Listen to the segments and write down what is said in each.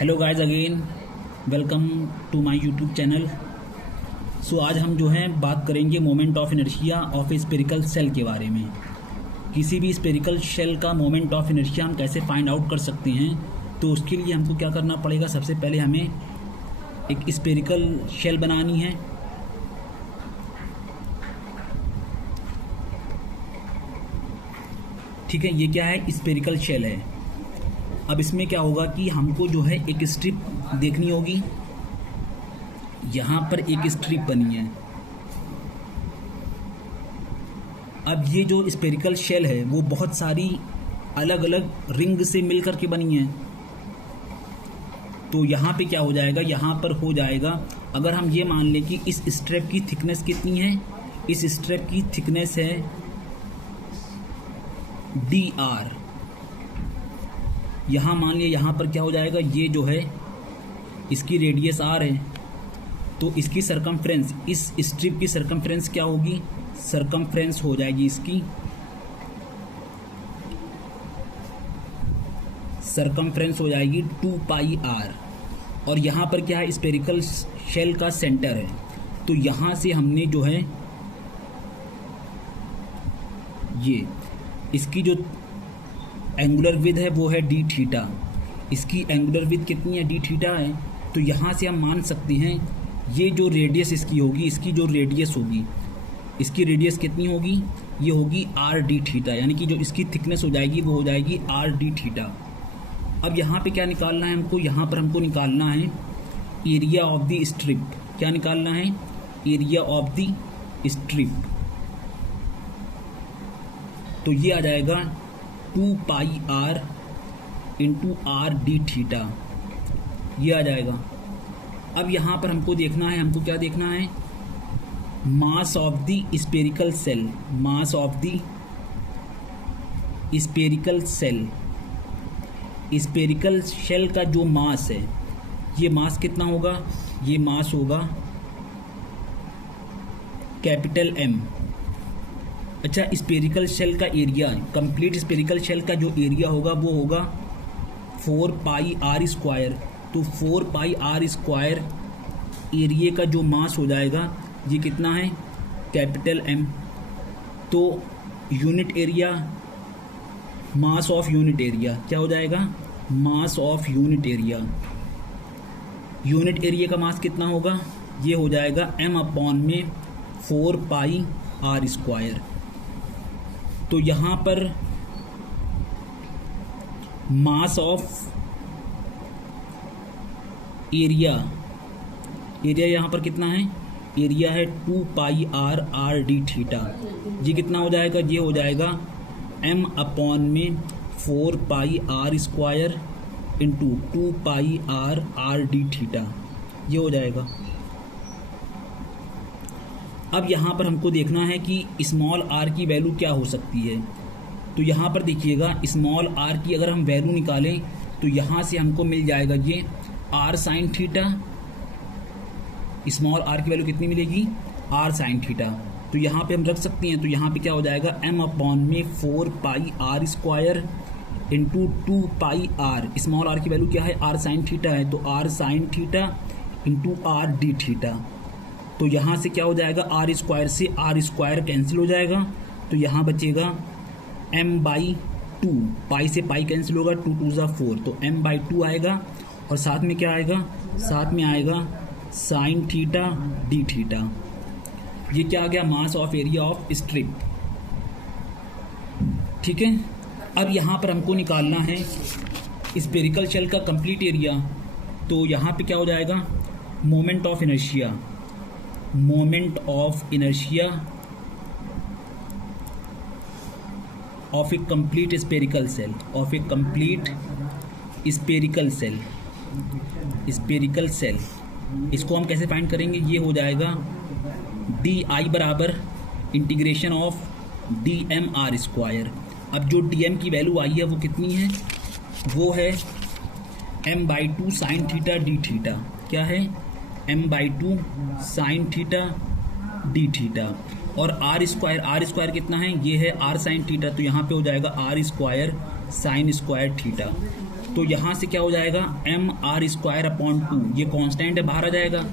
Hello guys again welcome to my YouTube channel. So आज हम जो है बात करेंगे moment of inertia of spherical shell के बारे में। किसी भी स्पेरिकल शेल का मोमेंट ऑफ इनर्शिया हम कैसे फाइंड आउट कर सकते हैं, तो उसके लिए हमको क्या करना पड़ेगा। सबसे पहले हमें एक स्पेरिकल शेल बनानी है। ठीक है, ये क्या है, स्पेरिकल शेल है। अब इसमें क्या होगा कि हमको जो है एक स्ट्रिप देखनी होगी। यहाँ पर एक स्ट्रिप बनी है। अब ये जो स्पेरिकल शेल है वो बहुत सारी अलग अलग रिंग से मिलकर के बनी है। तो यहाँ पे क्या हो जाएगा, यहाँ पर हो जाएगा, अगर हम ये मान लें कि इस स्ट्रिप की थिकनेस कितनी है, इस स्ट्रिप की थिकनेस है dr। यहाँ मान लिया, यहाँ पर क्या हो जाएगा, ये जो है इसकी रेडियस r है, तो इसकी सरकमफ्रेंस, इस स्ट्रिप की सरकमफ्रेंस क्या होगी, सरकमफ्रेंस हो जाएगी इसकी, सरकमफ्रेंस हो जाएगी 2 पाई r। और यहाँ पर क्या है, स्पेरिकल शेल का सेंटर है। तो यहाँ से हमने जो है ये इसकी जो एंगुलर विड्थ है वो है डी थीटा। इसकी एंगुलर विड्थ कितनी है, डी थीटा है। तो यहाँ से हम मान सकते हैं ये जो रेडियस इसकी होगी, इसकी जो रेडियस होगी, इसकी रेडियस कितनी होगी, ये होगी आर डी थीटा, यानी कि जो इसकी थिकनेस हो जाएगी वो हो जाएगी आर डी थीटा। अब यहाँ पे क्या निकालना है हमको, यहाँ पर हमको निकालना है एरिया ऑफ द स्ट्रिप। क्या निकालना है, एरिया ऑफ द स्ट्रिप। तो ये आ जाएगा 2 pi r into r d theta, ये आ जाएगा। अब यहाँ पर हमको देखना है, हमको क्या देखना है, mass of the spherical shell, mass of the spherical shell. Spherical shell का जो मास है, ये मास कितना होगा, ये मास होगा कैपिटल एम। अच्छा, स्पेरिकल शेल का एरिया, कंप्लीट स्पेरिकल शेल का जो एरिया होगा वो होगा 4 पाई आर स्क्वायर। तो 4 पाई आर स्क्वायर एरिया का जो मास हो जाएगा ये कितना है, कैपिटल एम। तो unit area, mass of unit area क्या हो जाएगा, mass of unit area. Unit area का मास कितना होगा, ये हो जाएगा m अपॉन में 4 पाई आर स्क्वायर। तो यहाँ पर मास ऑफ एरिया, एरिया यहाँ पर कितना है, एरिया है 2 pi r r d theta. ये कितना हो जाएगा, ये हो जाएगा m अपॉन में 4 pi r square into 2 pi r r d theta, ये हो जाएगा। अब यहाँ पर हमको देखना है कि स्मॉल आर की वैल्यू क्या हो सकती है। तो यहाँ पर देखिएगा, स्मॉल आर की अगर हम वैल्यू निकालें तो यहाँ से हमको मिल जाएगा ये R sine theta. Small are की वैल्यू कितनी मिलेगी, आर साइन थीटा। तो यहाँ पे हम रख सकते हैं। तो यहाँ पे क्या हो जाएगा, m अपॉन में 4 pi r square into 2 pi r, small are की वैल्यू क्या है, आर साइन थीटा है, तो r sine theta into r d theta. तो यहाँ से क्या हो जाएगा, आर स्क्वायर से आर स्क्वायर कैंसिल हो जाएगा, तो यहाँ बचेगा m/2, पाई से पाई कैंसिल होगा, 2 2 ज़ा 4, तो m/2 आएगा। और साथ में क्या आएगा, साथ में आएगा साइन थीटा डी थीटा। ये क्या आ गया, mass of area of strip. ठीक है, अब यहाँ पर हमको निकालना है स्पेरिकल शेल का कंप्लीट एरिया। तो यहाँ पे क्या हो जाएगा, moment of inertia, moment of inertia of a complete spherical shell, of a complete spherical shell, spherical shell. इसको हम कैसे फाइंड करेंगे, ये हो जाएगा डी आई बराबर integration of D M are square. अब जो डी एम की वैल्यू आई है वो कितनी है, वो है m/2 sine theta D theta. क्या है, m/2 sine theta D theta. और आर स्क्वायर कितना है, ये है आर साइन थीटा। तो यहाँ पे हो जाएगा are square sine square theta. तो यहाँ से क्या हो जाएगा एम आर स्क्वायर अपॉन 2, ये कांस्टेंट है बाहर आ जाएगा।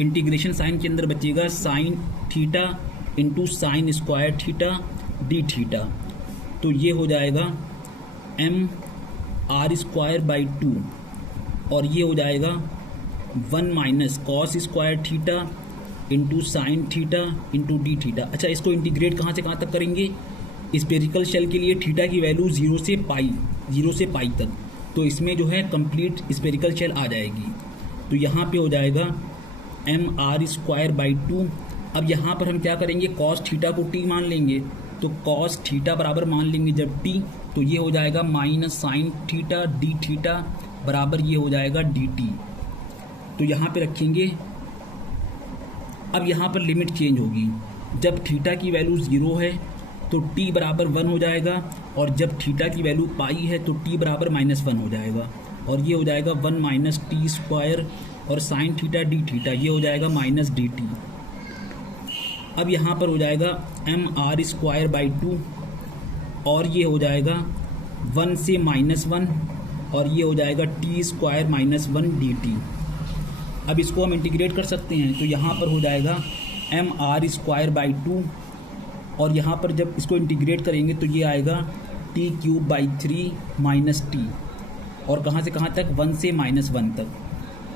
इंटीग्रेशन साइन के अंदर बचेगा sign theta into sine square theta D theta, तो ये हो जाएगा एम आर स्क्वायर बाई 2 और ये हो जाएगा 1 minus cos square theta into sine theta into D theta. अच्छा, इसको इंटीग्रेट कहाँ से कहाँ तक करेंगे? स्पेरिकल शेल के लिए थीटा की वैल्यू 0 से पाई तक, तो इसमें जो है कंप्लीट स्पेरिकल शेल आ जाएगी। तो यहाँ पे हो जाएगा एम आर स्क्वायर बाई 2। अब यहाँ पर हम क्या करेंगे, कॉस थीटा को टी मान लेंगे, तो कॉस थीटा बराबर मान लेंगे जब टी, तो ये हो जाएगा minus sine theta D theta बराबर ये हो जाएगा डी टी। तो यहाँ पे रखेंगे। अब यहाँ पर लिमिट चेंज होगी, जब थीटा की वैल्यू 0 है तो t बराबर 1 हो जाएगा, और जब थीटा की वैल्यू पाई है तो t बराबर -1 हो जाएगा, और ये हो जाएगा 1 माइनस टी स्क्वायर और साइन थीटा डी थीटा, ये हो जाएगा माइनस डी टी। अब यहाँ पर हो जाएगा एम आर स्क्वायर बाई 2 और ये हो जाएगा 1 से -1 और ये हो जाएगा टी स्क्वायर -1 डी टी। अब इसको हम इंटीग्रेट कर सकते हैं, तो यहाँ पर हो जाएगा एम आर स्क्वायर बाई 2 और यहाँ पर जब इसको इंटीग्रेट करेंगे तो ये आएगा T cube by 3 minus T, और कहाँ से कहाँ तक, 1 से -1 तक।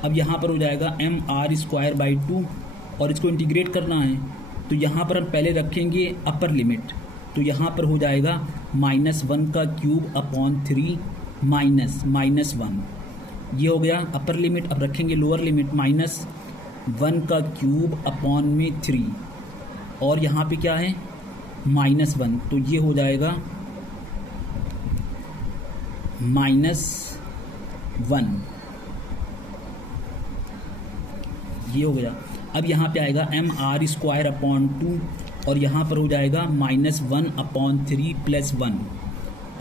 अब यहाँ पर हो जाएगा एम आर स्क्वायर बाई 2 और इसको इंटीग्रेट करना है, तो यहाँ पर हम पहले रखेंगे अपर लिमिट, तो यहाँ पर हो जाएगा -1 का क्यूब अपॉन 3 -1, ये हो गया अपर लिमिट। अब रखेंगे लोअर लिमिट -1 का क्यूब अपॉन में 3 और यहाँ पे क्या है -1, तो ये हो जाएगा -1, ये हो गया। अब यहाँ पे आएगा एम आर स्क्वायर अपॉन 2 और यहाँ पर हो जाएगा -1 अपॉन 3 प्लस 1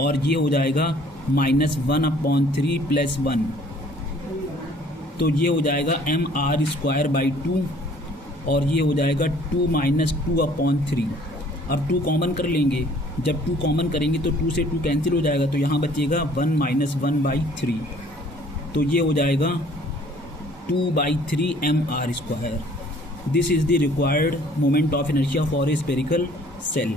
और ये हो जाएगा -1 अपॉन 3 प्लस 1, तो ये हो जाएगा एम आर स्क्वायर बाई 2 और ये हो जाएगा 2 माइनस 2 अपॉन 3। अब 2 कॉमन कर लेंगे, जब 2 कॉमन करेंगे तो 2 से 2 कैंसिल हो जाएगा, तो यहाँ बचेगा 1 माइनस 1 बाई 3, तो ये हो जाएगा 2/3 m are square. This is the required moment of inertia for a spherical shell.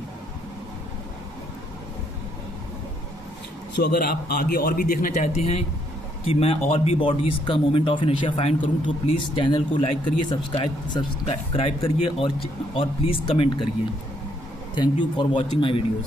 So अगर आप आगे और भी देखना चाहते हैं कि मैं और भी बॉडीज़ का मोमेंट ऑफ इनर्शिया फाइंड करूं, तो प्लीज़ चैनल को लाइक करिए, सब्सक्राइब करिए और प्लीज़ कमेंट करिए। Thank you for watching my videos.